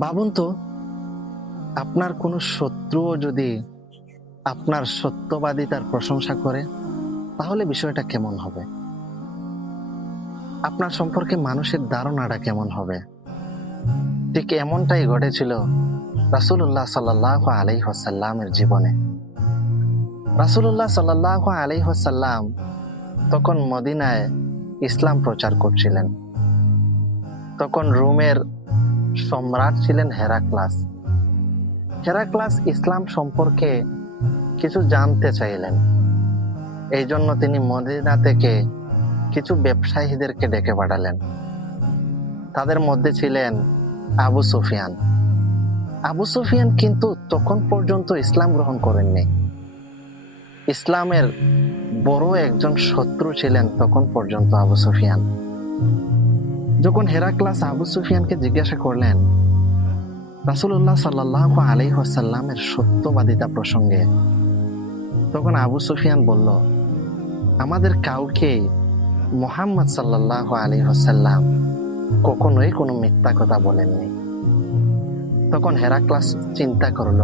ভাবুন তো, আপনার কোনো শত্রুও যদি আপনার সত্যবাদিতার প্রশংসা করে, তাহলে বিষয়টা কেমন হবে? আপনার সম্পর্কে মানুষের ধারণাটা কেমন হবে? ঠিক এমনটাই ঘটেছিল রাসুল্লাহ সাল্লাহ আলাই হাসাল্লামের জীবনে। রাসুল্লাহ সাল্লাহ আলাই হাসাল্লাম তখন মদিনায় ইসলাম প্রচার করছিলেন। তখন রোমের সম্রাট ছিলেন হেরাক্লাস। হেরাক্লাস ইসলাম সম্পর্কে কিছু জানতে চাইলেন। এই জন্য তিনি মদিনা থেকে কিছু ব্যবসায়ীদেরকে ডেকে পাঠালেন। তাদের মধ্যে ছিলেন আবু সুফিয়ান। আবু সুফিয়ান কিন্তু তখন পর্যন্ত ইসলাম গ্রহণ করেননি। ইসলামের বড় একজন শত্রু ছিলেন তখন পর্যন্ত আবু সুফিয়ান। যখন হেরাক্লাস আবু সুফিয়ানকে জিজ্ঞাসা করলেন রাসুল্লাহ সাল্লাহ আলি হাসাল্লামের সত্যবাদিতা প্রসঙ্গে, তখন আবু সুফিয়ান বলল, আমাদের কাউকে মোহাম্মদ সাল্লাহ আলি হাসাল্লাম কখনোই কোনো মিথ্যা কথা বলেননি। তখন হেরাক্লাস চিন্তা করল,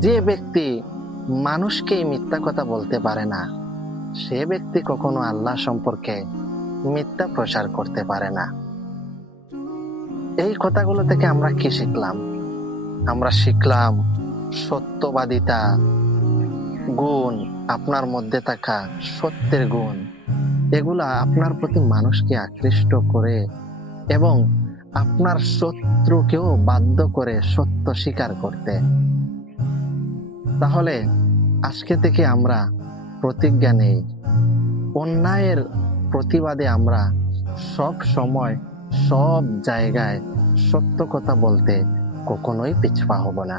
যে ব্যক্তি মানুষকে মিথ্যা কথা বলতে পারে না, সে ব্যক্তি কখনো আল্লাহ সম্পর্কে মিথ্যা প্রচার করতে পারে না। এই কথাগুলো থেকে আমরা কি শিখলাম? আমরা শিখলাম সত্যবাদিতা, গুণ, আপনার মধ্যে থাকা সত্যের গুণ। এগুলা আপনার প্রতি মানুষকে আকৃষ্ট করে এবং আপনার শত্রুকেও বাধ্য করে সত্য স্বীকার করতে। তাহলে আজকে থেকে আমরা প্রতিজ্ঞা নেই। অন্যায়ের প্রতিবাদে আমরা সব সময় সব জায়গায় সত্য কথা বলতে কখনোই পিছপা হব না।